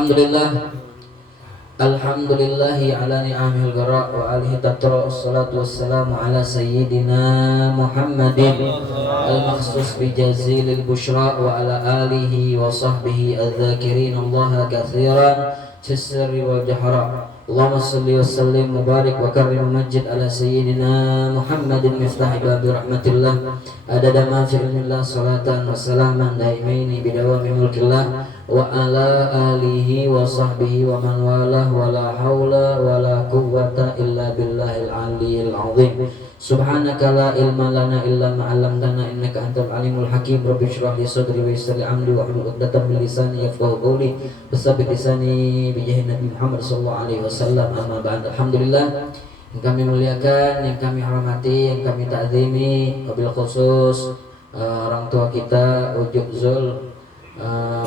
Alhamdulillah, Alhamdulillahi ala ni'amil gara wa alihi tatra wassalatu wassalamu ala sayyidina Muhammadin al-makhsus bi jazilil bushra wa ala alihi wa sahbihi al-dhakirin Allah kathiran fisri wal jahra. Allahumma salli wa sallim mubarak wa karrim majid ala sayyidina Muhammadin miftah babi rahmatillah adada ma fi ilmillah salatan wa salaman daimaini bidawami mulkillah wa ala alihi wa sahbihi wa man walah wa la hawla wa la quwwata illa billahil aliyyil azim. Subhanaka la ilma lana illa ma 'allamtana innaka antal alimul hakim. Rabbi shrah li sadri wa yassir li amri wa hlul 'uqdatam min lisani yafqahu qawli wasabbit lisani bi jahi Nabi Muhammad sallallahu alaihi wasallam. Amma ba'd. Alhamdulillah, yang kami muliakan, yang kami hormati, yang kami ta'zimi, wabil khusus orang tua kita Ujuk Zul.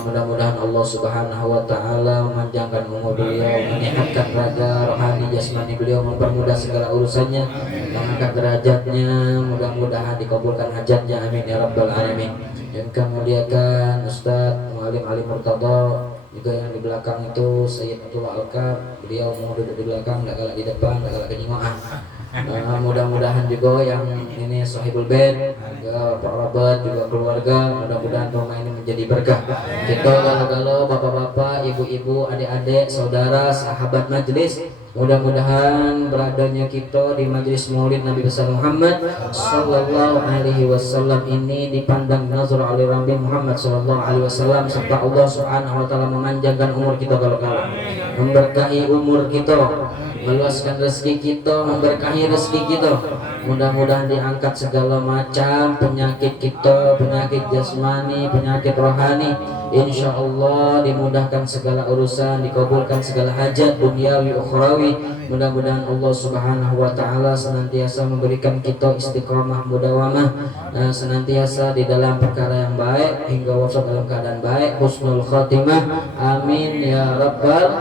Mudah-mudahan Allah Subhanahu wa taala memanjangkan umur beliau, menyehatkan raga rohani jasmani beliau, mempermudah segala urusannya, mengangkat derajatnya, mudah-mudahan dikabulkan hajatnya, amin ya rabbal alamin. Yang kami muliakan Ustaz Muallim Ali Murtada, juga yang di belakang itu Sayyid Abdullah Alkab, beliau mau duduk di belakang, enggak galak di depan, enggak galak kenyingoan. Mudah-mudahan juga yang ini sahibul bed, juga Pak Robert, juga keluarga, mudah-mudahan rumah ini menjadi berkah. Kita galau-galau, bapak-bapak, ibu-ibu, adik-adik, saudara, sahabat majelis, mudah-mudahan beradanya kita di majelis maulid Nabi besar Muhammad sallallahu alaihi wasallam ini dipandang nazar oleh Nabi Muhammad sallallahu alaihi wasallam, serta Allah Subhanahu wa taala memanjangkan umur kita kalau-kalau, memberkahi umur kita, meluaskan rezeki kita, memberkahi rezeki kita. Mudah-mudahan diangkat segala macam penyakit kita, penyakit jasmani, penyakit rohani. Insya Allah dimudahkan segala urusan, dikabulkan segala hajat duniawi ukhrawi. Mudah-mudahan Allah Subhanahu wa taala senantiasa memberikan kita istiqamah mudawamah, senantiasa di dalam perkara yang baik hingga wafat dalam keadaan baik, husnul khatimah. Amin ya rabbal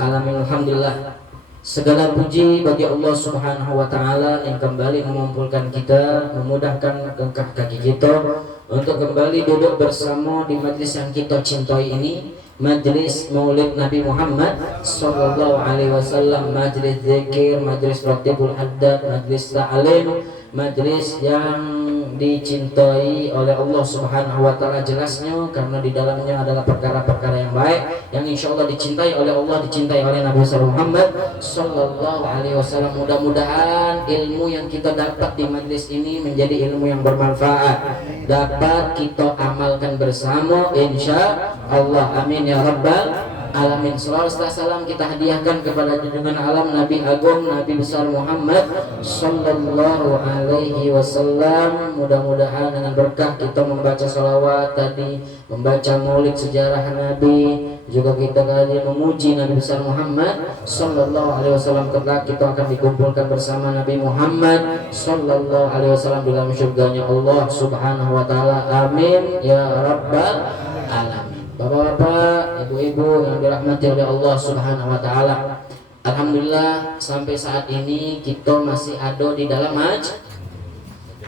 alamin. Alhamdulillah, segala puji bagi Allah Subhanahu wa taala yang kembali mengumpulkan kita, memudahkan langkah kaki kita untuk kembali duduk bersama di majlis yang kita cintai ini, majlis Maulid Nabi Muhammad sallallahu alaihi wasallam, majlis zikir, majlis ratibul haddad, majlis ta'lim, majlis yang dicintai oleh Allah Subhanahu wa taala jelasnya karena di dalamnya adalah perkara-perkara yang baik yang insya Allah dicintai oleh Allah, dicintai oleh Nabi Muhammad sallallahu alaihi wasallam. Mudah-mudahan ilmu yang kita dapat di majlis ini menjadi ilmu yang bermanfaat, dapat kita amalkan bersama insya Allah, amin ya rabbal alamin. Salawat salam kita hadiahkan kepada junjungan alam Nabi Agung Nabi besar Muhammad sallallahu alaihi wasallam. Mudah-mudahan dengan berkah kita membaca salawat tadi, membaca maulid sejarah Nabi, juga kita kali memuji Nabi besar Muhammad sallallahu alaihi wasallam, kelak kita akan dikumpulkan bersama Nabi Muhammad sallallahu alaihi wasallam dalam surganya Allah Subhanahu wa taala, amin ya rabbal alamin. Bapak-bapak, ibu-ibu yang dirahmati oleh Allah Subhanahu wa taala, alhamdulillah sampai saat ini kita masih ada di dalam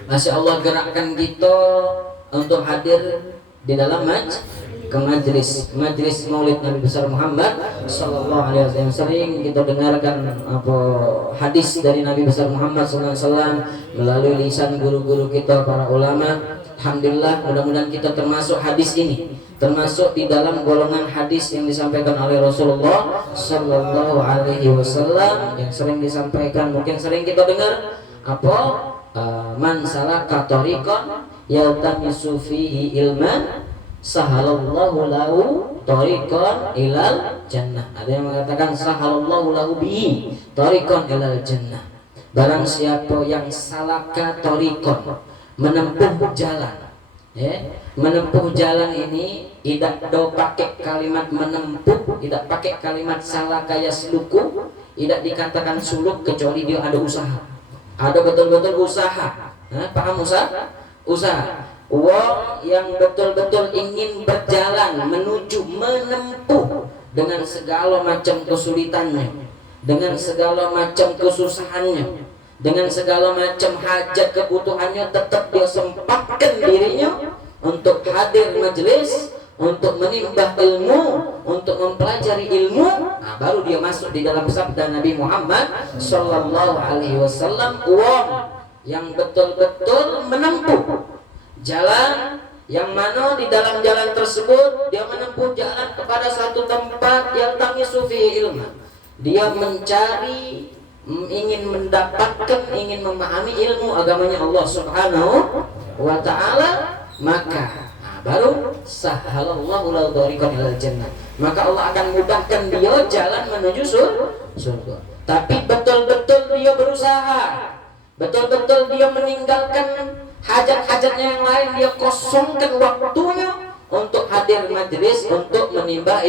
masih Allah gerakkan kita untuk hadir di dalam ke majlis Maulid Nabi besar Muhammad sallallahu alaihi wasallam. Sering kita dengarkan hadis dari Nabi besar Muhammad sallallahu alaihi wasallam melalui lisan guru-guru kita para ulama. Alhamdulillah, mudah-mudahan kita termasuk hadis ini, termasuk di dalam golongan hadis yang disampaikan oleh Rasulullah sallallahu alaihi wasallam, yang sering disampaikan, mungkin sering kita dengar man salaka tariqan yaltamisu fihi ilman sahalallahu lahu tariqan ilal jannah. Ada yang mengatakan sahalallahu lahu bihi tariqan ilal jannah. Barang siapa yang salaka tariqan, menempuh jalan, menempuh jalan ini tidak pakai kalimat menempuh, tidak pakai kalimat salaka yasluku, tidak dikatakan suluk kecuali dia ada usaha, ada betul-betul usaha. Paham usaha? Wong yang betul-betul ingin berjalan menuju menempuh dengan segala macam kesulitannya, dengan segala macam kesusahannya, dengan segala macam hajat kebutuhannya, tetap dia sempatkan dirinya untuk hadir majelis untuk menimba ilmu, untuk mempelajari ilmu, nah baru dia masuk di dalam sabda Nabi Muhammad sallallahu alaihi wasallam, wong yang betul-betul menempuh jalan yang mana di dalam jalan tersebut dia menempuh jalan kepada satu tempat yang tamisu fi ilmu. Dia mencari, ingin mendapatkan, ingin memahami ilmu agamanya Allah Subhanahu wa taala, maka baru sahalallahu lahu thariqan ilal jannah. Maka Allah akan mudahkan dia jalan menuju surga. Tapi betul-betul dia berusaha, betul-betul dia meninggalkan hajat-hajatnya yang lain, dia kosongkan waktunya untuk hadir majlis, untuk menimba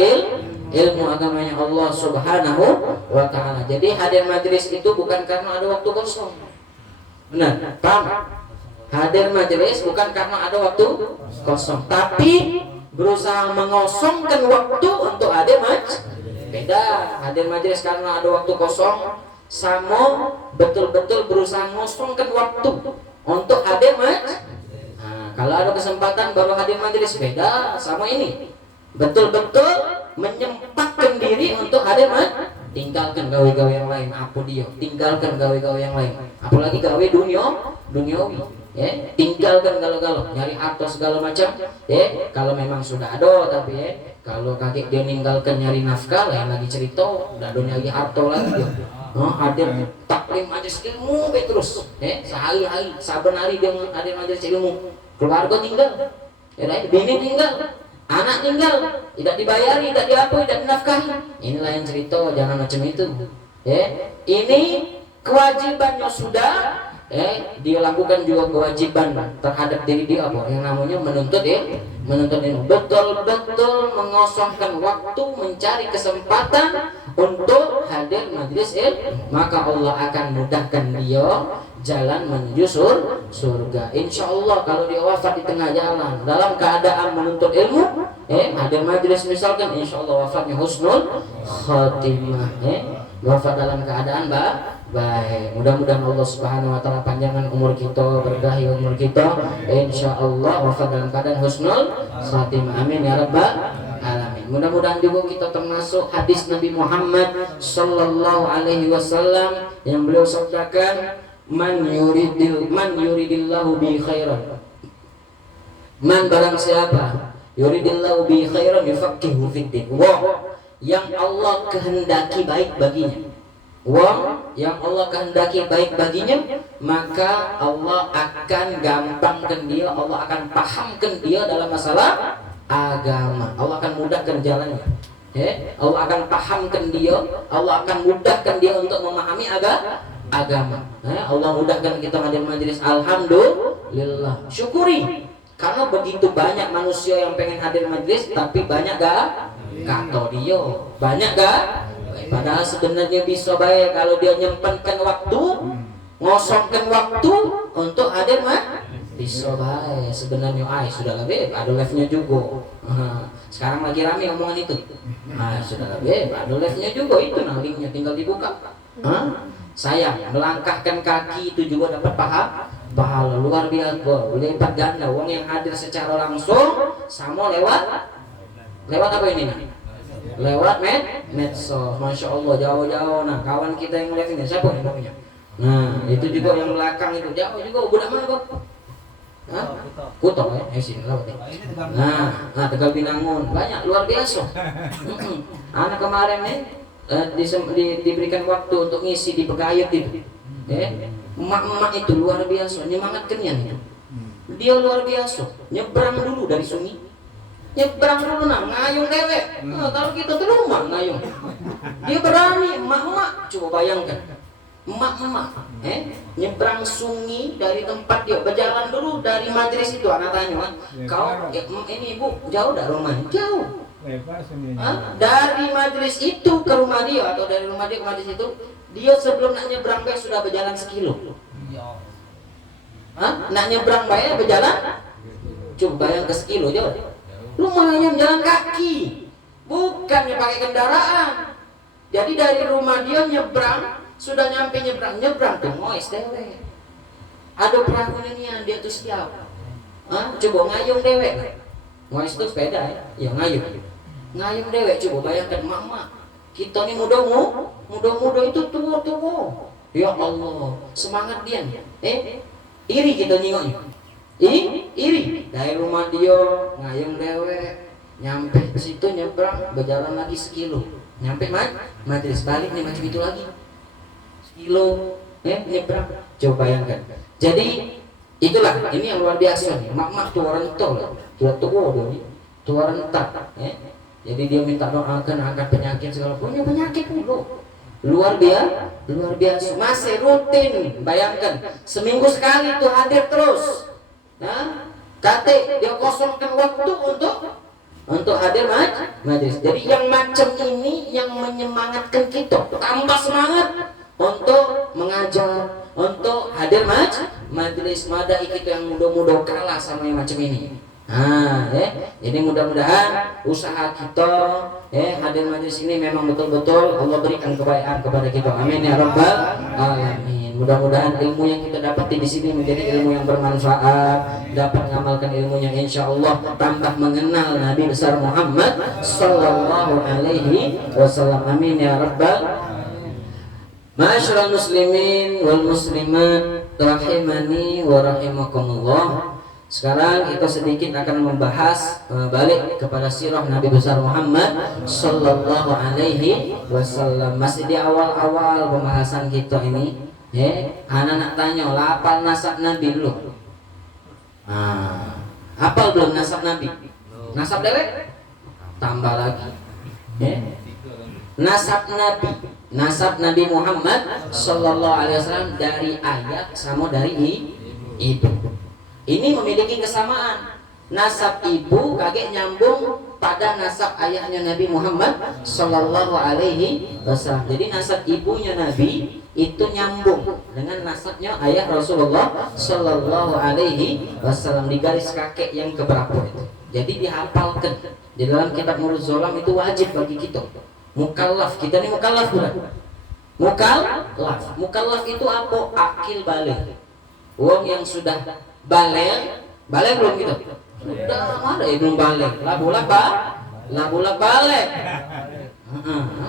ilmu agamanya Allah Subhanahu wa taala. Jadi hadir majlis itu bukan karena ada waktu kosong. Benar, paham? Hadir majelis bukan karena ada waktu kosong, tapi berusaha mengosongkan waktu untuk hadir majelis. Beda, hadir majelis karena ada waktu kosong sama betul-betul berusaha mengosongkan waktu untuk hadir majelis. Nah, kalau ada kesempatan baru hadir majelis, beda sama ini. Betul-betul menyempatkan diri untuk hadir majelis. Tinggalkan gawe-gawe yang lain, apa dia? Tinggalkan gawe-gawe yang lain. Apalagi gawe duniawi. Ya, tinggalkan galau-galau, nyari harta segala macam. Ya, kalau memang sudah ada, tapi ya, kalau kakek dia ninggalkan nyari nafkah, lain lagi cerita, udah ada nyari harta lagi dia. Hadir taklim majelis ilmu terus. Ya, sehari-hari, saben hari dia hadir majelis ilmu. Keluarga tinggal, ya, bini tinggal, anak tinggal, tidak dibayari, tidak diakui, tidak dinafkahi. Inilah yang cerita, jangan macam itu. Ya, ini kewajibannya sudah. Dia lakukan juga kewajiban terhadap diri dia, apa yang namanya menuntut ilmu. Betul-betul mengosongkan waktu, mencari kesempatan untuk hadir majlis ilmu, maka Allah akan mudahkan dia jalan menuju surga. Insya Allah kalau dia wafat di tengah jalan dalam keadaan menuntut ilmu, hadir majlis misalkan, insya Allah wafatnya husnul khatimah, wafat dalam keadaan baik. Mudah-mudahan Allah Subhanahu wa taala panjangkan umur kita, berkahi umur kita, insyaallah wafat dalam keadaan husnul khatimah. Amin ya rabbal alamin. Mudah-mudahan juga kita termasuk hadis Nabi Muhammad sallallahu alaihi wasallam yang beliau sabdakan, man yuridillahu bi khairan. Man barang siapa yuridillahu bi khairan yufaqihu fid din. Wah, yang Allah kehendaki baik baginya. Wong yang Allah kehendaki baik baginya, maka Allah akan gampangkan dia, Allah akan pahamkan dia dalam masalah agama. Allah akan mudahkan jalannya. Allah akan pahamkan dia, Allah akan mudahkan dia untuk memahami agama. Allah mudahkan kita hadir majelis, alhamdulillah. Syukuri, karena begitu banyak manusia yang pengen hadir majelis, tapi banyak gak kata dia, banyak gak. Padahal sebenarnya bisa baik kalau dia nyempatkan waktu, ngosongkan waktu untuk hadir bisa baik sebenarnya. Sudah lebih ada live-nya juga. Sekarang lagi rame omongan itu. Sudah lebih ada live-nya juga itu, nah linknya tinggal dibuka. Sayang, melangkahkan kaki itu juga dapat pahala luar biasa, berlipat ganda. Uang yang hadir secara langsung sama lewat apa ini nih? Lewat medsos, masya Allah, jauh-jauh. Nah, kawan kita yang live ini siapa yang namanya? Nah, itu juga yang belakang itu jauh juga. Budak mana kok? Kuto ya, sini lewat. Nah, Tegal Binangun banyak, luar biasa. Anak kemarin nih diberikan waktu untuk ngisi di Pegayat itu. Emak-emak itu luar biasa, nyemangatkan ya itu. Dia luar biasa, nyebrang dulu dari sungai. Nyebrang dulu ngayung dewek. Kalau kita tuh rumah ngayung. Dia berani, emak-emak. Coba bayangkan, emak-emak nyebrang sungai dari tempat dia berjalan dulu dari majelis itu. Anak tanya, kau ini ibu jauh dari rumahnya? Jauh. Dari majelis itu ke rumah dia, atau dari rumah dia ke majelis itu, dia sebelum nak nyebrang baik sudah berjalan sekilo. Nak nyebrang baik berjalan, coba bayang ke sekilo jauh. Lumayan jalan kaki, bukannya pakai kendaraan. Jadi dari rumah dia nyebrang, sudah nyampe nyebrang tuh mois dewe. Ada perahunya dia tuh siap. Coba ngayung dewe. Ngais itu sepeda ya ngayung. Ngayung dewek, coba bayangkan mama. Kita nih muda-muda itu tua. Ya Allah, semangat dia. Iri kita nyingoknya. Iri. Dari rumah dia ngayung dewek, nyampe situ nyebrang, berjalan lagi sekilo. Nyampe majelis balik nih macam itu lagi. Sekilo, nyebrang. Coba bayangkan. Jadi itulah ini yang luar biasa nih. Mak tua rentol, tua nih, tua rentak. Jadi dia minta doakan angkat penyakit segala punya penyakit dulu. Luar biasa. Masih rutin. Bayangkan seminggu sekali itu hadir terus. Nah, kate dia kosongkan waktu untuk hadir majelis. Jadi yang macam ini yang menyemangatkan kita tambah semangat untuk mengajar, untuk hadir majelis. Madai kita yang muda-muda kalah sama yang macam ini. Jadi mudah-mudahan usaha kita hadir majelis ini memang betul-betul Allah berikan kebaikan kepada kita. Amin ya rabbal alamin. Mudah-mudahan ilmu yang kita dapat di sini menjadi ilmu yang bermanfaat, dapat mengamalkan ilmunya insyaallah, tambah mengenal Nabi besar Muhammad sallallahu alaihi wasallam. Amin ya rabbal. Ma'asyiral muslimin wal muslimat rahimani wa rahimakumullah. Sekarang kita sedikit akan membahas balik kepada sirah Nabi besar Muhammad sallallahu alaihi wasallam. Masih di awal-awal pembahasan kita ini, anak nak tanya, hafal nasab Nabi dulu. Hafal belum nasab Nabi? Nasab dewek? Tambah lagi. Nasab Nabi Muhammad sallallahu alaihi wasallam dari ayat sama dari ibu. Ini memiliki kesamaan. Nasab ibu kakek nyambung pada nasab ayahnya Nabi Muhammad sallallahu alaihi wasallam. Jadi nasab ibunya Nabi itu nyambung dengan nasabnya ayah Rasulullah sallallahu alaihi wasallam di garis kakek yang keberapa itu. Jadi dihafalkan. Di dalam kitab Nurul Zolam itu wajib bagi kita. Mukallaf, kita ini mukallaf bukan? Mukallaf itu apa? Akil balik. Wong yang sudah balik belum gitu? Sudah ada ya belum balik. Labulak balik.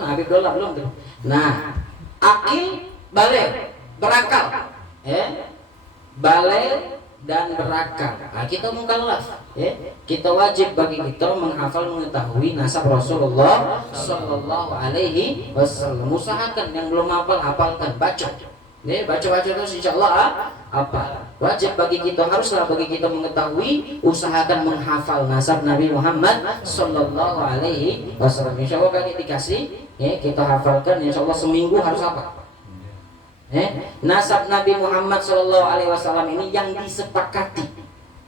Habib dola belum tuh. Nah, akil balik, berakal. Balik dan berakal. Kita mukallaf. Kita wajib bagi kita menghafal mengetahui nasab Rasulullah sallallahu alaihi wasallam. Usahakan yang belum hafalkan, baca. Baca terus insyaallah apa? Wajib bagi kita, haruslah bagi kita mengetahui, usahakan menghafal nasab Nabi Muhammad sallallahu alaihi wasallam. Insyaallah kali dikasih, kita hafalkan insyaallah seminggu harus apa? Nasab Nabi Muhammad sallallahu alaihi wasallam ini yang disepakati,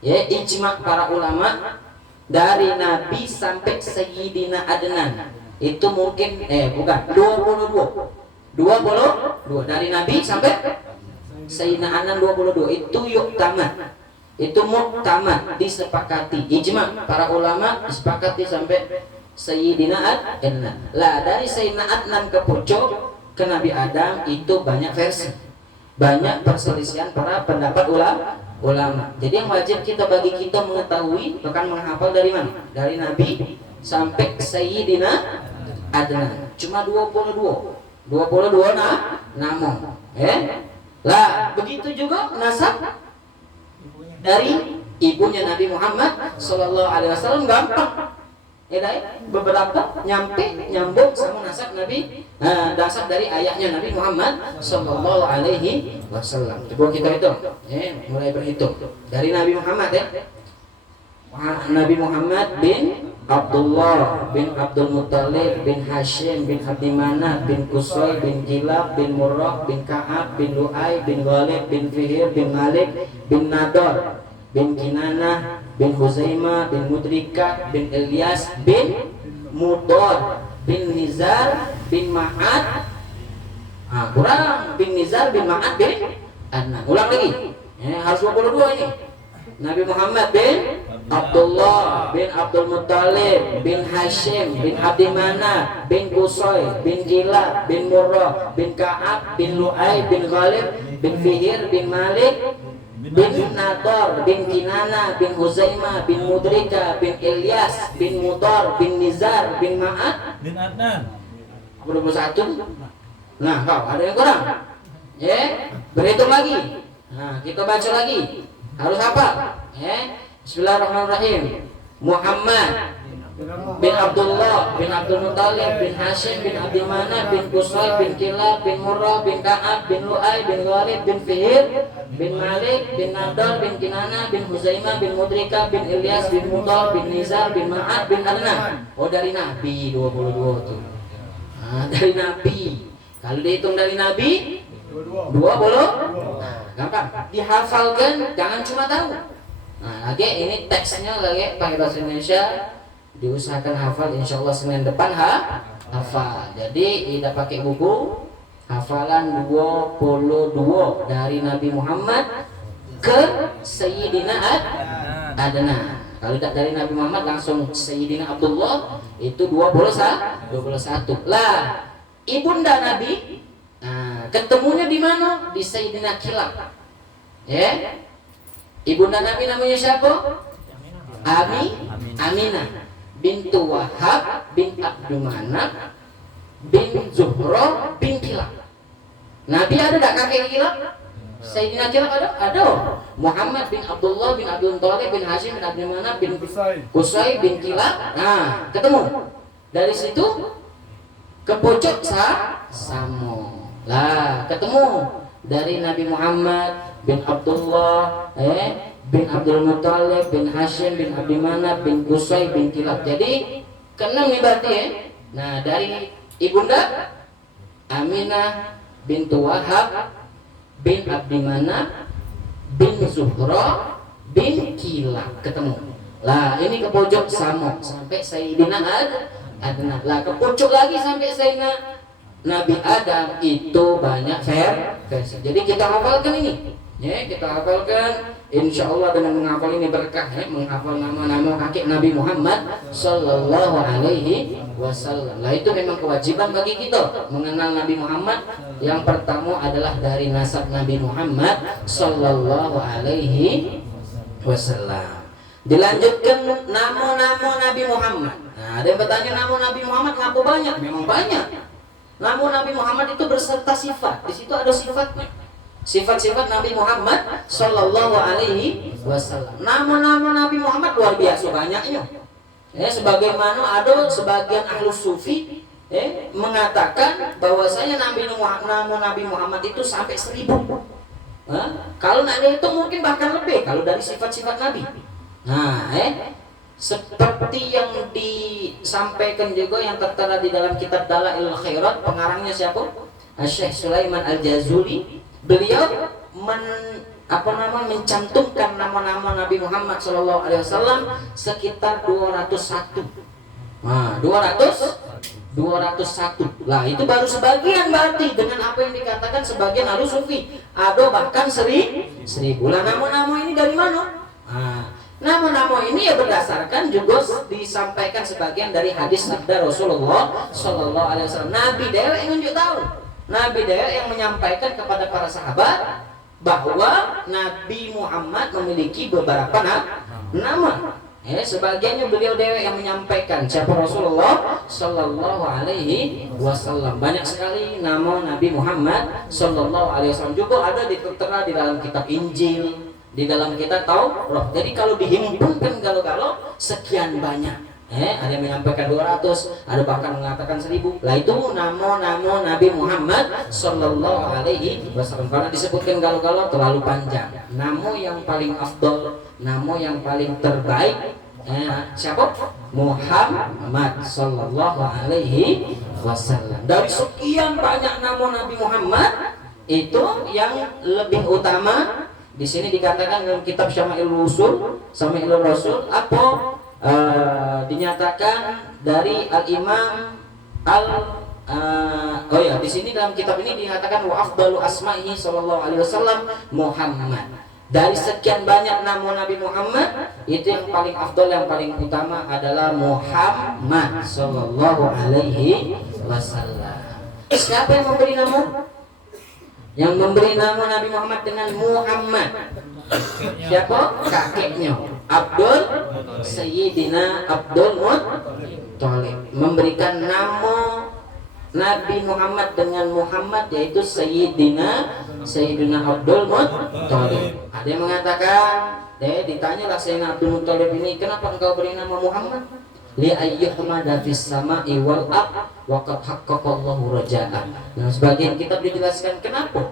ijma para ulama dari Nabi sampai Sayyidina Adnan. Itu mungkin bukan 22 dari Nabi sampai Sayyidina Adnan 22 itu tamat. Itu muktamad, disepakati ijma para ulama, disepakati sampai Sayyidina Adnan. Lah dari Sayyidina Adnan ke pucuk ke Nabi Adam itu banyak versi, banyak perselisihan para pendapat ulama. Jadi yang wajib kita bagi kita mengetahui bahkan menghafal dari mana? Dari Nabi sampai Sayyidina Adnan. Cuma 22 namun lah begitu juga nasab dari ibunya Nabi Muhammad sallallahu alaihi wasallam gampang. Beberapa nyambung sama nasab Nabi, nasab dari ayahnya Nabi Muhammad sallallahu alaihi wasallam. Coba kita hitung, mulai berhitung dari Nabi Muhammad Nabi Muhammad bin Abdullah bin Abdul Muttalib bin Hashim bin Abdi Manaf bin Qusay bin Kilab bin Murrah bin Ka'ab bin Lu'ay bin Ghalib bin Fihir bin Malik bin Nadar bin Kinanah bin Huzaimah bin Mudrikah bin Ilyas bin Mudor bin Nizar bin Ma'ad. Kurang bin Nizar bin Ma'ad bin Adnan. Ulang lagi, harus 22 ini. Nabi Muhammad bin Abdullah bin Abdul Muttalib bin Hashim bin Abdi Manaf bin Qusay bin Kilab bin Murrah bin Ka'ab bin Lu'ay bin Ghalib bin Fihir bin Malik bin Nador, bin Kinana, bin Huzaimah, bin Mudrika, bin Ilyas, bin Mudor, bin Nizar, bin Ma'ad, bin Adnan. 21. Nah, kau ada yang kurang? Ya, berhitung lagi. Nah, kita baca lagi. Harus apa? Ya. Bismillahirrahmanirrahim. Muhammad bin Abdullah bin Abdul Muttalib bin Hashim bin Abdul Manaf bin Qusay bin Kilab bin Murrah bin Ka'ab bin Lu'ay bin Ghalib bin Fihir bin Malik bin Nadar bin Kinana bin Huzaimah bin Mudrika bin Ilyas bin Mudar bin Nizar bin Ma'ad bin Adnan. Oh, dari Nabi 22 tuh. Nah, dari Nabi. Kalau dihitung dari Nabi 20. Nah, gampang. Dihafalkan, jangan cuma tahu. Nah, lagi ini teksnya lagi pakai bahasa Indonesia. Diusahakan hafal, insya Allah Senin depan hafal. Jadi tidak pakai buku, hafalan 22 dari Nabi Muhammad ke Sayyidina Adnan. Kalau tidak dari Nabi Muhammad langsung Sayyidina Abdullah, itu 21. Lah, ibunda Nabi, nah, ketemunya di mana? Di Sayyidina Kilab. Ya, ibunda Nabi namanya siapa? Aminah bintu Wahab bin Abdul Manaf bin Zuhra bin Kilab. Nabi ada tak kakek Kilab? Sayyidina Kilab ada? Ada. Muhammad bin Abdullah bin Abdul Muttalib bin Hashim bin Abdul Manaf bin Qusay bin Kilab. Nah, ketemu. Dari situ ke pojok Samo. Lah, ketemu dari Nabi Muhammad bin Abdullah bin Abdul Muttalib bin Hashim bin Abdul Manaf bin Qusay bin Kilab. Jadi keenam nih berarti ya. Nah, dari ibunda Aminah bintu Wahab bin Abdul Manaf bin Zuhra bin Kilab ketemu. Lah, ini ke pojok Samo sampai Sayyidina Adnan. Lah, ke pojok lagi sampai Sayyidina Nabi Adam, itu banyak versi. Jadi kita hafalkan ini. Ya, kita hafalkan. Insya Allah dengan menghafal ini berkah, ya, menghafal nama-nama kakek Nabi Muhammad Sallallahu Alaihi Wasallam. Lah, itu memang kewajiban bagi kita mengenal Nabi Muhammad. Yang pertama adalah dari nasab Nabi Muhammad Sallallahu Alaihi Wasallam. Dilanjutkan nama-nama Nabi Muhammad. Nah, ada yang bertanya, nama Nabi Muhammad ngapa banyak? Memang banyak. Nama Nabi Muhammad itu berserta sifat. Di situ ada sifatnya. Sifat-sifat Nabi Muhammad Sallallahu Alaihi Wasallam. Nama-nama Nabi Muhammad luar biasa banyaknya. Sebagaimana ada sebagian ahlus sufi mengatakan bahwasanya nama Nabi Muhammad itu sampai 1000. Kalau nak itu mungkin bahkan lebih kalau dari sifat-sifat Nabi. Nah, seperti yang disampaikan juga yang tertera di dalam kitab Dalailul Khairat, pengarangnya siapa? Syekh Sulaiman Al-Jazuli. Beliau mencantumkan nama-nama Nabi Muhammad SAW sekitar 201. Nah, 201. Lah, itu baru sebagian berarti dengan apa yang dikatakan sebagian harus sufi. Ada bahkan 1000. Lah, nama-nama ini dari mana? Nah, nama-nama ini ya berdasarkan juga disampaikan sebagian dari hadis sabda Rasulullah SAW. Nabi dewa yang nunjuk tahu. Nabi Daya yang menyampaikan kepada para sahabat bahwa Nabi Muhammad memiliki beberapa nama. Sebagiannya beliau Daya yang menyampaikan. Siapa? Rasulullah Sallallahu Alaihi Wasallam. Banyak sekali nama Nabi Muhammad Sallallahu Alaihi Wasallam. Juga ada tertera di dalam kitab Injil, di dalam kitab Taurat. Jadi kalau dihimpunkan kalau sekian banyak. Ada yang menyampaikan 200, ada bahkan mengatakan 1000. Lah, itu nama-nama Nabi Muhammad Sallallahu Alaihi Wasallam. Karena disebutkan kalau terlalu panjang. Nama yang paling afdol, nama yang paling terbaik, siapa? Muhammad Sallallahu Alaihi Wasallam. Dari sekian banyak nama Nabi Muhammad, itu yang lebih utama di sini dikatakan dalam kitab Syama'il Rasul apa? Dinyatakan dari Al-Imam di sini dalam kitab ini dikatakan wa afdalu asma'ihi sallallahu alaihi wasallam Muhammad. Dari sekian banyak nama Nabi Muhammad, itu yang paling afdal, yang paling utama adalah Muhammad sallallahu alaihi wasallam. Siapa yang memberi nama? Yang memberi nama Nabi Muhammad dengan Muhammad. Siapa? Kakeknya Abdul, Sayyidina Abdul Muttalib. Memberikan nama Nabi Muhammad dengan Muhammad yaitu Sayyidina Abdul Muttalib. Ada yang mengatakan, ditanyalah Sayyidina Abdul Muttalib ini, kenapa engkau beri nama Muhammad? Li ayyuhmada fis sama'i wal ard wa qad haqqaqallahu raja'a. Nah, sebagian kitab dijelaskan kenapa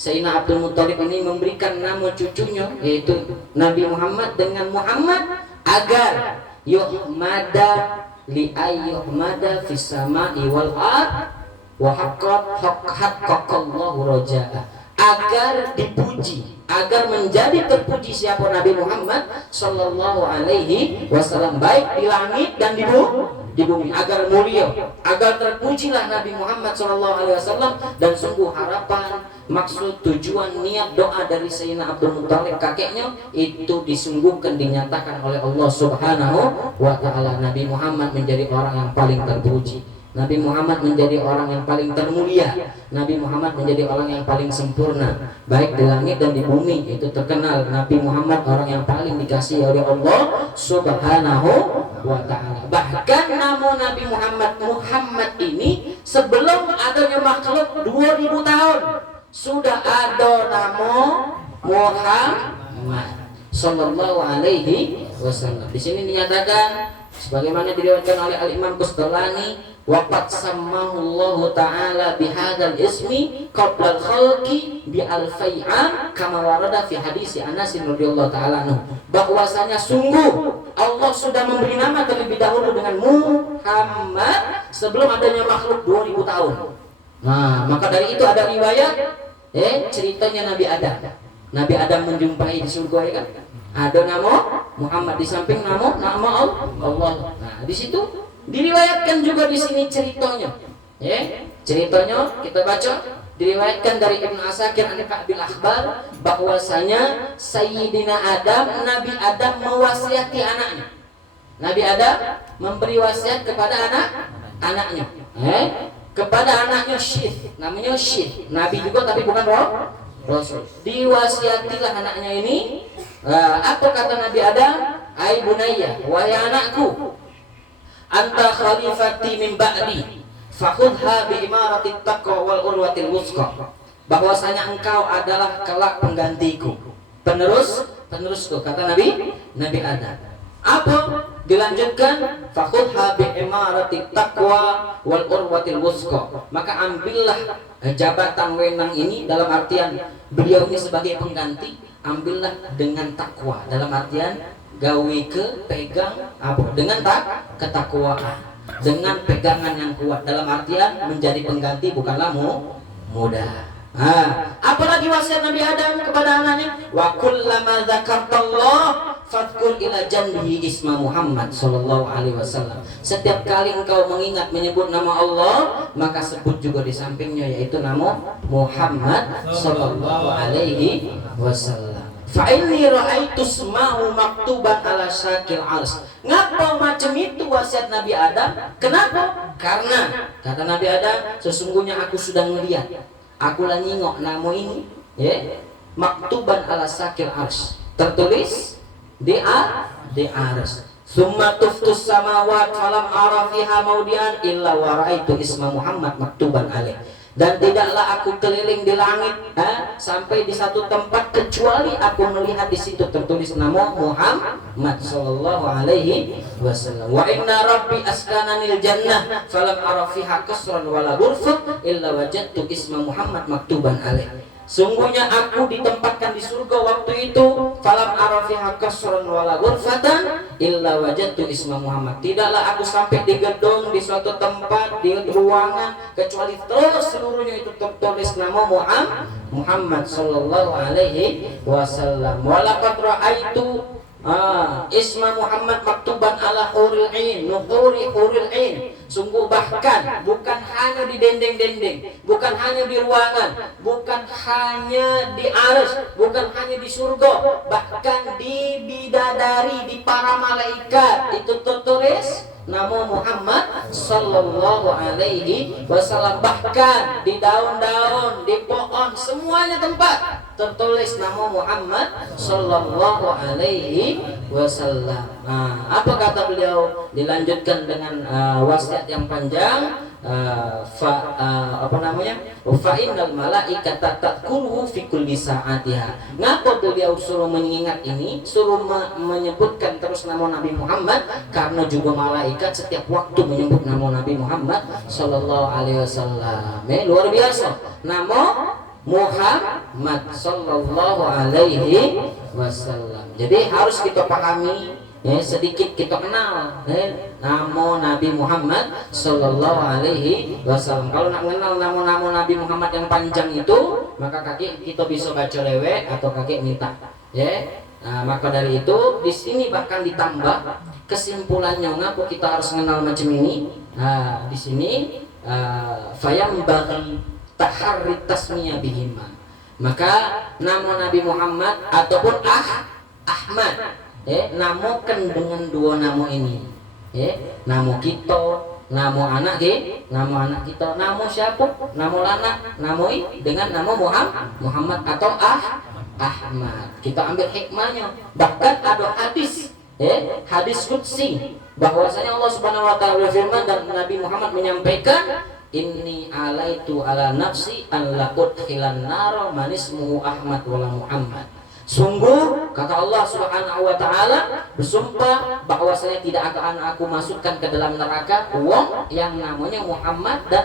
Sayyidina Abdul Muttalib ini memberikan nama cucunya yaitu Nabi Muhammad dengan Muhammad agar yuhmada li ayyuhmada fis sama'i wal ard wa haqqaqallahu raja'a, agar dipuji, agar menjadi terpuji siapa Nabi Muhammad sallallahu alaihi wasallam baik di langit dan di bumi, agar mulia, agar terpujilah Nabi Muhammad sallallahu alaihi wasallam. Dan sungguh harapan, maksud, tujuan, niat, doa dari Sayyidina Abdul Muttalib kakeknya itu disungguhkan, dinyatakan oleh Allah Subhanahu wa taala. Nabi Muhammad menjadi orang yang paling terpuji, Nabi Muhammad menjadi orang yang paling termulia, Nabi Muhammad menjadi orang yang paling sempurna baik di langit dan di bumi. Itu terkenal Nabi Muhammad orang yang paling dikasihi oleh Allah Subhanahu wa ta'ala. Bahkan nama Nabi Muhammad ini sebelum adanya makhluk 2000 tahun sudah ada nama Muhammad sallallahu alaihi wasallam. Di sini dinyatakan sebagaimana diriwayatkan oleh Al-Imam Bustolani, waqad sammahu Allah ta'ala bihadzal ismi qabla al-khalqi bi alfai'am kama warada fi hadis Anas radhiyallahu ta'ala anhu, bahwasanya sungguh Allah sudah memberi nama terlebih dahulu dengan Muhammad sebelum adanya makhluk 2000 tahun. Nah, maka dari itu ada riwayat ceritanya Nabi Adam. Nabi Adam menjumpai di surga, ya kan? Ada nama Muhammad di samping nama Allah. Nah, di situ diriwayatkan juga di sini ceritanya. Ceritanya kita baca, diriwayatkan dari Ibnu Asakir an Ka'bil Akhbar bahwasanya Sayyidina Adam, Nabi Adam mewasiati anaknya. Nabi Adam memberi wasiat kepada anaknya. Kepada anaknya Syith, namanya Syith. Nabi juga tapi bukan Rasul. Diwasiatilah anaknya ini. Apa kata Nabi Adam? Ai bunayya, wahai anakku, anta khalifati min ba'di fakhudha bi imarati taqwa wal urwatil wusqa, bahwasanya engkau adalah kelak penggantiku, penerusku, kata Nabi Adam. Apa? Dilanjutkan, fakhudha bi imarati taqwa wal urwatil wusqa, maka ambillah jabatan wenang ini, dalam artian beliau ini sebagai pengganti, ambillah dengan takwa, dalam artian gawe pegang apa? Dengan ketakwaan, dengan pegangan yang kuat, dalam artian menjadi pengganti bukanlah mudah. Apalagi wasiat Nabi Adam kepada anaknya, wa kullama dzakartallah fadhkur ila janbihi isma Muhammad sallallahu alaihi wasallam. Setiap kali engkau mengingat menyebut nama Allah, maka sebut juga di sampingnya yaitu nama Muhammad sallallahu alaihi wasallam. Fa inni ra'aitu ismahu maktuban ala syakil ars. Ngapa macam itu wasiat Nabi Adam? Kenapa? Karena kata Nabi Adam, sesungguhnya aku sudah melihat, aku lah nyingok nama ini, maktuban ala syakil ars, tertulis di ars. Summa tuftus samawat falam ara fiha maudian illa wa ra'aitu isma Muhammad maktuban alaih. Dan tidaklah aku keliling di langit sampai di satu tempat kecuali aku melihat di situ tertulis nama Muhammad sallallahu alaihi wasallam. Wa inna rabbi askananil jannah falam ara fiha kasran wala ghurfat illa wajadtu isma Muhammad maktuban alaih. Sungguhnya aku ditempatkan di surga waktu itu, falam ara fiha kasran wala ghurfatan illa wajadtu isma Muhammad. Tidaklah aku sampai di gedung, di suatu tempat, di ruangan, kecuali terus seluruhnya itu tertulis nama Muhammad sallallahu alaihi wasallam. Walaqad ra'aitu Isma Muhammad maktuban ala huril ain, nuhuri huril ain. Sungguh bahkan bukan hanya di dendeng-dendeng, bukan hanya di ruangan, bukan hanya di arsy, bukan hanya di surga, bahkan di bidadari, di para malaikat itu tertulis nama Muhammad sallallahu alaihi wasallam. Bahkan di daun-daun, di pohon, semuanya tempat tertulis nama Muhammad sallallahu alaihi wasallam. Apa kata beliau? Dilanjutkan dengan wasiat yang panjang. Fa innal malaikata tadkuruhu fi kulli sa'atiha. Ngapa beliau suruh mengingat ini, suruh menyebutkan terus nama Nabi Muhammad? Karena juga malaikat setiap waktu menyebut nama Nabi Muhammad sallallahu alaihi wasallam. Luar biasa. Nama Muhammad sallallahu alaihi wasallam. Jadi harus kita pahami, sedikit kita kenal nama Nabi Muhammad sallallahu alaihi wasallam. Kalau nak mengenal nama-nama Nabi Muhammad yang panjang itu, maka kakek kita bisa baca lewek atau kakek minta. Maka dari itu di sini bahkan ditambah kesimpulannya, ngapa kita harus mengenal macam ini. Di sini fayam bagi taharrit tasmiyah bihima. Maka nama Nabi Muhammad ataupun Ahmad, namakan dengan dua nama ini. Nama kita, nama anak kita, nama siapa, nama anak, nama dengan nama Muhammad atau Ahmad. Kita ambil hikmahnya. Bahkan ada hadis, hadis qudsi, bahwasanya Allah Subhanahu wa taala berfirman dan Nabi Muhammad menyampaikan, inni alaitu ala nafsi an laqut khilan naro manismuhu Ahmad wala Muhammad. Sungguh kata Allah Subhanahu wa taala bersumpah bahwa saya tidak akan aku masukkan ke dalam neraka wong yang namanya Muhammad dan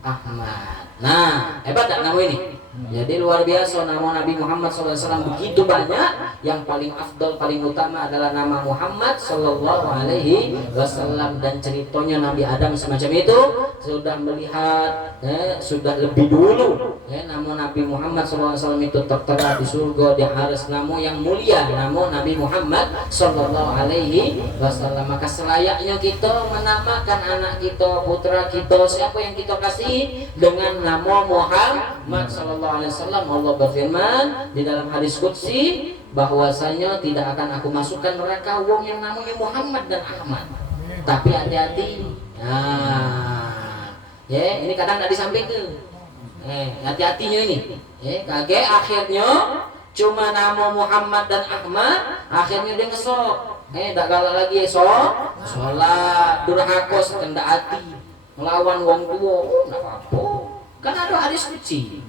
Ahmad. Nah, hebat tak nama ini? Jadi luar biasa nama Nabi Muhammad SAW begitu banyak. Yang paling afdal, paling utama adalah nama Muhammad Sallallahu Alaihi Wasallam. Dan ceritanya Nabi Adam semacam itu sudah melihat, sudah lebih dulu nama Nabi Muhammad SAW itu tertera di surga, di arsy, nama yang mulia, nama Nabi Muhammad Sallallahu Alaihi Wasallam. Maka selayaknya kita menamakan anak kita, putra kita, siapa yang kita kasih dengan nama Muhammad Sallallahu Alaihi Wasallam. Allah berfirman di dalam hadis qudsi bahwasanya tidak akan aku masukkan neraka wong yang namanya Muhammad dan Ahmad. Tapi hati-hati. Ini kadang tidak disampaikan. Hati-hatinya ini. Kage akhirnya cuma nama Muhammad dan Ahmad, akhirnya dia ngesok. Tak galak lagi sholat durhaka sekendak hati melawan wong tua. Enggak apa-apa. Kan ada hadis qudsi.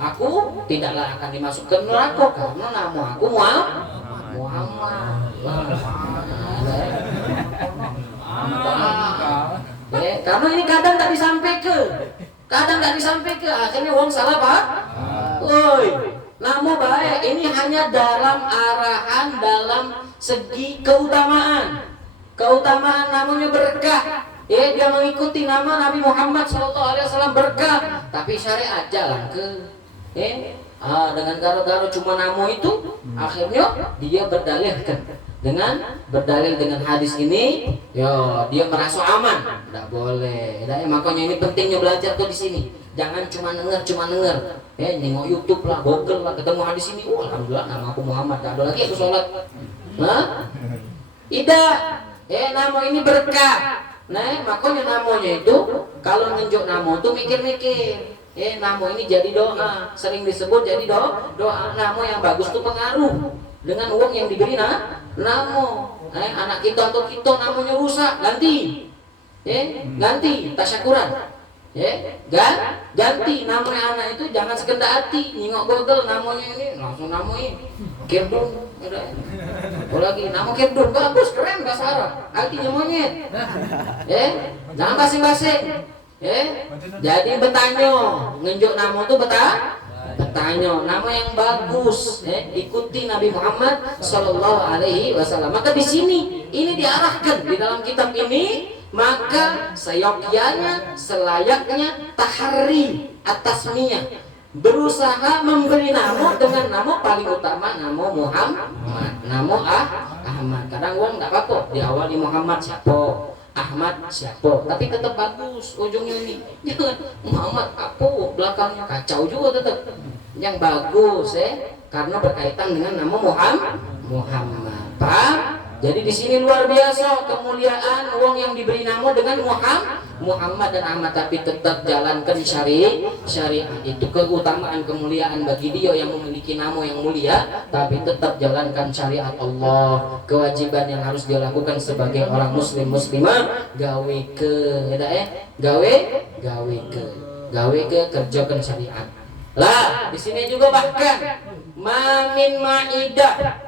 Aku tidaklah akan dimasukkan neraka karena nama aku Muhammad. Karena ini kadang tak disampaikan, akhirnya wong salah pak. Nama baik ini hanya dalam arahan, dalam segi keutamaan namanya berkah. Dia mengikuti nama Nabi Muhammad SAW berkah, tapi syariat jalan ke dengan gara-gara cuma nama itu, akhirnya dia berdalil dengan hadis ini, dia merasa aman. Tidak boleh. Makanya ini pentingnya belajar tuh di sini. Jangan cuma dengar, nengok YouTube lah, Google lah, ketemu hadis ini, alhamdulillah nama aku Muhammad, tak ada lagi aku sholat. Tidak. Nama ini berkah. Makanya namanya itu kalau nunjuk nama itu mikir-mikir. Nama ini jadi doa, sering disebut jadi doa. Nama yang bagus itu pengaruh dengan uang yang diberi nama. Anak kita atau kita namanya rusak, ganti. Ganti tasyakuran. Ganti namanya anak itu, jangan sekedar hati nyingok Google namanya ini langsung namanya Kirdun. Lagi nama Kirdun bagus, keren bahasa Arab, artinya monyet. Jangan basing-basing. Jadi bertanya, ngenjuk nama itu bertanya nama yang bagus. Ikuti Nabi Muhammad Sallallahu Alaihi Wasallam. Maka di sini ini diarahkan di dalam kitab ini. Maka seyogyanya, selayaknya tahari atasmiyah, berusaha memberi nama dengan nama paling utama, nama Muhammad, nama Ahmad. Kadang uang nggak apa-apa, diawali Muhammad siapa, Ahmad siapa, tapi tetap bagus ujungnya ini. Jangan Muhammad apa, belakangnya kacau juga tetap. Yang bagus karena berkaitan dengan nama Muhammad. Pak, jadi di sini luar biasa kemuliaan uang yang diberi nama dengan Muhammad dan Ahmad, tapi tetap jalankan syariat. Itu keutamaan kemuliaan bagi dia yang memiliki nama yang mulia, tapi tetap jalankan syariat Allah. Kewajiban yang harus dia lakukan sebagai orang muslim muslimah, gawe ke kerjakan syariat. Lah, di sini juga bahkan mamin maidah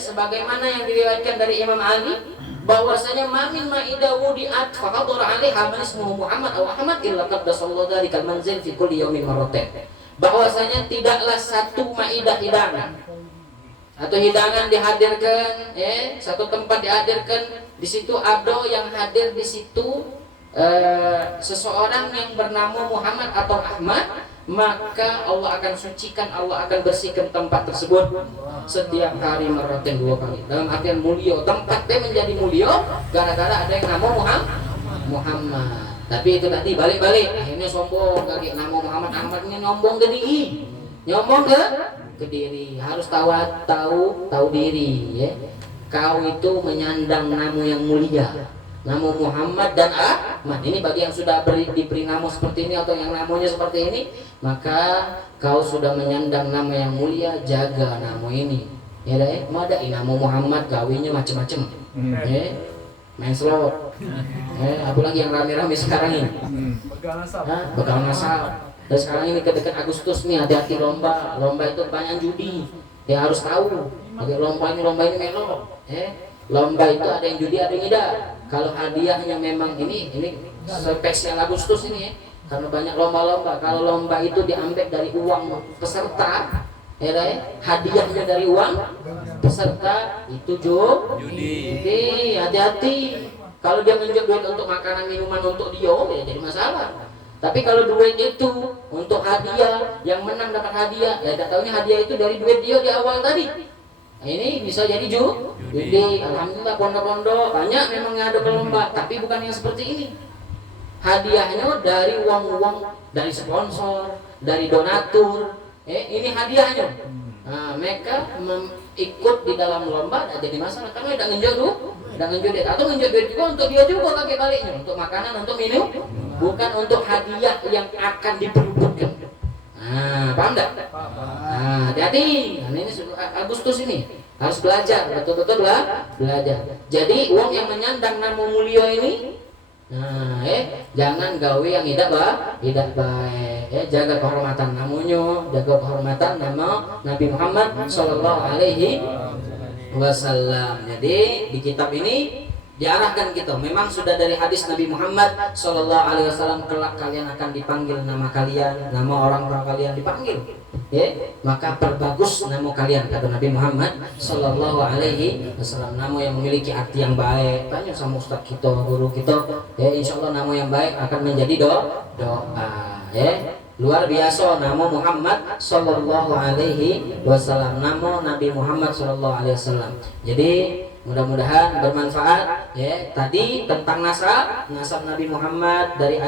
sebagaimana yang diriwayatkan dari Imam Ali bahwasanya mamin maidah wudiat faqadara alaiha man ismuhu Muhammad aw Ahmad illa qaddasallahu dzalikal manzil fi kulli yawmin marratayn. Bahwasanya tidaklah satu maidah hidangan atau hidangan dihadirkan satu tempat dihadirkan, di situ ada yang hadir di situ seseorang yang bernama Muhammad atau Ahmad, maka Allah akan sucikan, Allah akan bersihkan tempat tersebut setiap hari meraten 2 kali. Dalam artian mulia, tempatnya menjadi mulia gara-gara ada yang nama Muhammad. Tapi itu tadi balik-balik, akhirnya sombong lagi, nama Muhammad Ahmad ini nyombong ke diri, nyombong ke diri. Harus tahu diri ya. Kau itu menyandang nama yang mulia, nama Muhammad dan Ahmad. Ini bagi yang sudah diberi nama seperti ini atau yang namanya seperti ini, maka kau sudah menyandang nama yang mulia, jaga nama ini. Ya dah, mau ada nama Muhammad gawinya macam-macam. Main slot. Apalagi yang rame-rame sekarang ini. Begal nasab. Dan sekarang ini dekat Agustus nih, hati-hati lomba. Lomba itu banyak judi. Ya harus tahu. Lomba ini melo. Lomba itu ada yang judi, ada yang tidak. Kalau hadiahnya memang ini spesial Agustus ini karena banyak lomba-lomba. Kalau lomba itu diambil dari uang peserta, hadiahnya dari uang peserta, itu judi. Hati-hati. Kalau dia nginjek duit untuk makanan minuman untuk dia, ya jadi masalah. Tapi kalau duit itu untuk hadiah, yang menang dapat hadiah, ya tidak tahunya hadiah itu dari duit dia di awal tadi. Ini bisa jadi judi. Alhamdulillah pondok-pondok banyak memang ada lomba, tapi bukan yang seperti ini. Hadiahnya dari uang-uang, dari sponsor, dari donatur. Ini hadiahnya. Nah, mereka ikut di dalam lomba tidak jadi masalah karena tidak ngenjot duit atau ngenjot duit juga untuk dia juga pakai baliknya, untuk makanan, untuk minum, bukan untuk hadiah yang akan diperebutkan. Paham enggak? Hati-hati. Ini Agustus ini harus belajar, betul-betul belajar. Jadi uang yang menyandang nama mulia ini, jangan gawe yang tidak baik. Jaga kehormatan namanya, jaga kehormatan nama Nabi Muhammad Sallallahu Alaihi Wasallam. Jadi di kitab ini diarahkan kita, memang sudah dari hadis Nabi Muhammad Sallallahu Alaihi Wasallam, kelak kalian akan dipanggil nama kalian, nama orang-orang kalian dipanggil, maka perbagus nama kalian, kata Nabi Muhammad Sallallahu Alaihi Wasallam. Nama yang memiliki arti yang baik. Tanya sama ustaz kita, guru kita, insya Allah nama yang baik akan menjadi doa. Luar biasa nama Muhammad Sallallahu Alaihi Wasallam, nama Nabi Muhammad Sallallahu Alaihi Wasallam. Jadi mudah-mudahan bermanfaat tadi tentang nasab Nabi Muhammad dari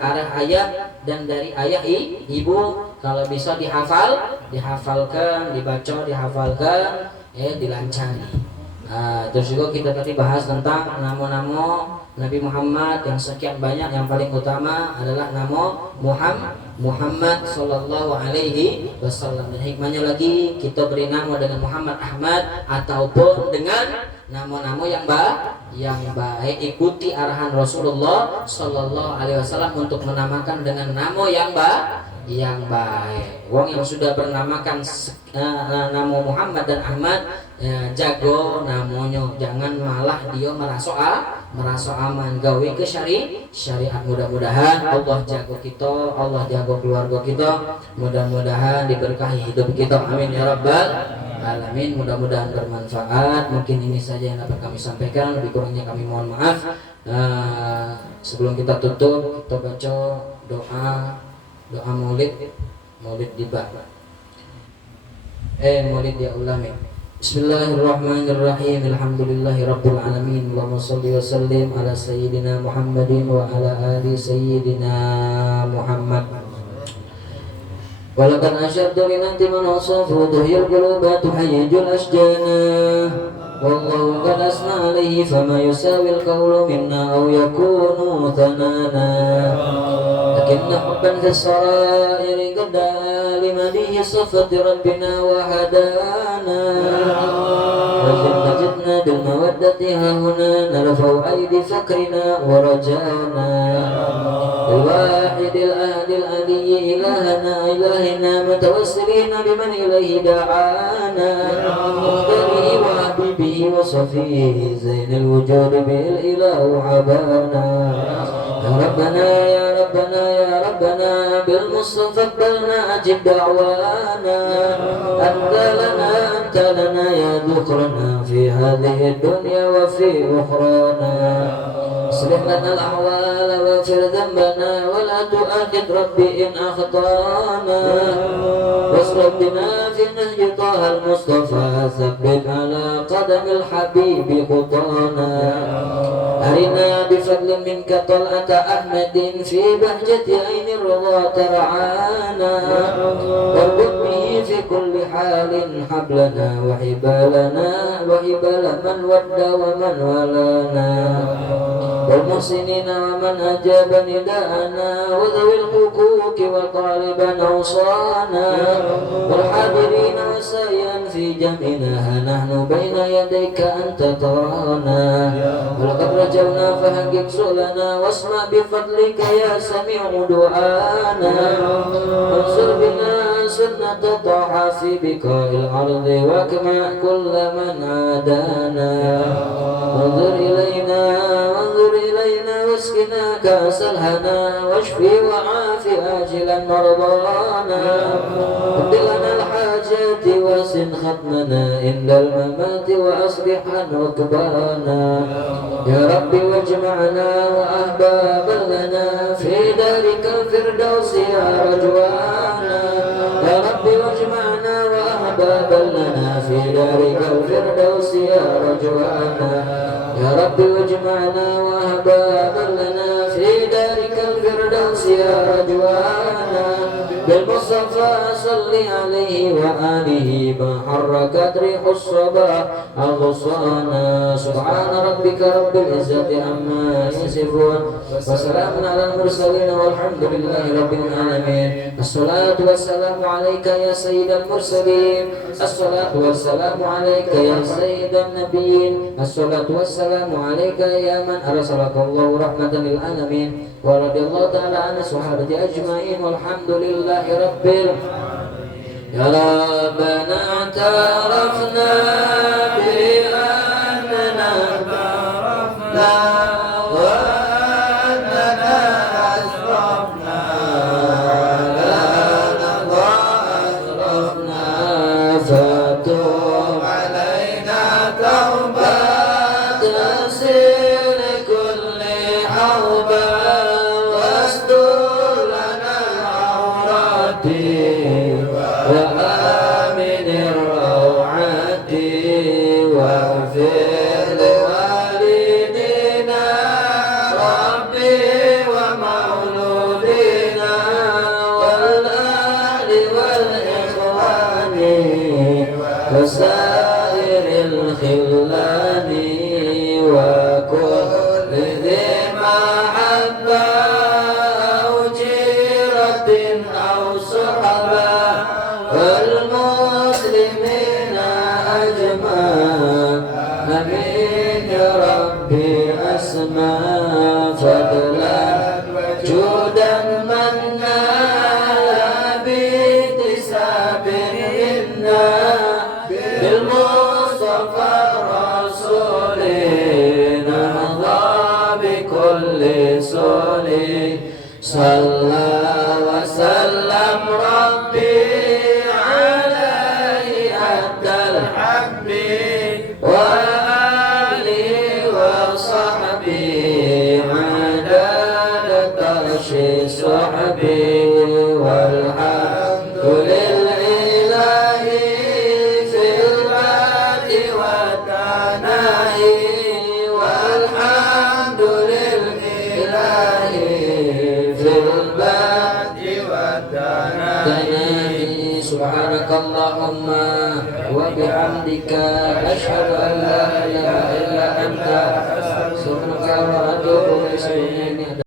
arah ayah dan dari ayah ibu. Kalau bisa dihafalkan, dibaca, dihafalkan, dilancani. Terus juga kita tadi bahas tentang nama-nama Nabi Muhammad yang sekian banyak. Yang paling utama adalah nama Muhammad Sallallahu Alaihi Wasallam. Dan hikmahnya lagi, kita beri nama dengan Muhammad Ahmad ataupun dengan nama-nama yang baik. Ikuti arahan Rasulullah Sallallahu Alaihi Wasallam untuk menamakan dengan nama yang baik. Wong yang sudah bernamakan nama Muhammad dan Ahmad, jago namanya, jangan malah dia merasa aman, gawe ke syariat. Mudah-mudahan Allah jago kita, Allah jago keluarga kita, mudah-mudahan diberkahi hidup kita, amin ya rabbal alamin. Mudah-mudahan bermanfaat. Mungkin ini saja yang dapat kami sampaikan, lebih kurangnya kami mohon maaf. Sebelum kita tutup, kita baca doa maulid Maulid tiba. Maulid ya ulami. Bismillahirrahmanirrahim. Alhamdulillahirabbil alamin. Allahumma shalli wa sallim ala sayyidina Muhammadin wa ala ali sayyidina Muhammad. Walakan asyaddu min anti man wasafu dhuhil quluba tuhayyijul asjana. Wallahu qad asna alaihi fama yusawil qawlu minna aw yakunu thanana. Lakinna hubban fi sarairi qadda limadihi safati rabbina wa hadana. Wajidna bil mawaddati hahuna narfa'u aidi fakrina wa rajana. Al-wahidil ahadil aliyyi ilahana ilahina mutawassilina biman ilaihi da'ana. Muhtarihi wa habibihi wa safihi zainal wujudi bil ilahu habana. Ya Rabbana ya Rabbana ya Rabbana bil Mustafa balna ajib da'wana. Anta lana ya dhukrana fi hadhihi dunya wa fi ukhrana. Aslih lana al-ahwal wa fir dhanbana wa la tu'akhid rabbi in akhtana. Wasrab bina fi nahji taha al-Mustafa thabbit ala qadamil habibi khutana. Arina bifadlin minka tal'ata Ahmadin fi bahjati ainir ridha tar'ana. Warbut bihi fi kulli halin hablana wa hibalana wa hibala man wadda wa man walana. Wal muhsinina wa man ajaba nida'ana wa dhawil huquqi wa taliban awsana. Wal hadirina wa sayan fi jam'ina nahnu baina yadayka anta tarana. Walaqad rajawna fahaqqik sulana wasma bifadlika ya sami'u du'ana. Wansur bina sunnata taha fi biqa'il ardi wa kama kulla man adana. Wanzur ilayna waskina kasal hana washfi wa afi ajilan mardana. Abdilana al-hajati wasin khatmana indal mamati wa aslihan rukbana. Ya Rabbi wajma'na wa ahbaban lana fi darikal firdausi ya rajwana. Ya Rabbi wajma'na wa ahbaban lana fi darikal firdausi ya rajwana. Ya Rabbi wajma'na wa ahbaban lana fi darikal firdausi ya rajwana. Bil Mustafa salli alaihi wa alihi ma harrakat rihus sabah al-ghusana. Subhana rabbika rabbil izzati amma yasifun wa salamun alal mursalin walhamdulillahi rabbil alamin. Assalatu wassalamu alayka ya sayyidal mursalin. Assalatu wassalamu alayka ya sayyidan nabiyyin. Assalatu wassalamu alayka ya man arsalahu rahmatan lil alamin. Wa radiyallahu ta'ala an sahabati ajma'in walhamdulillahi rabbil alamin. Ya Rabbana tarafna bi annana tarafna wa annana asrafna lana wa asrafna fatub alayna tawbatan sir kulli hawba. وسائر الخلان وكل ذي محبة أو جيرة أو صحبة والمسلمين أجمعين. آمين يا ربي أسمى فضلا جودا منا باكتساب منا بالمصطفى رسولنا مضى بكل سولي. صلى وسلم ربي عليه أدى الحب وآله وصحبه عدد ترشي صحبي والحمد تنادي سبحانك اللهم وبحمدك أشهد أن لا إله إلا أنت أستغفرك وأتوب إليك.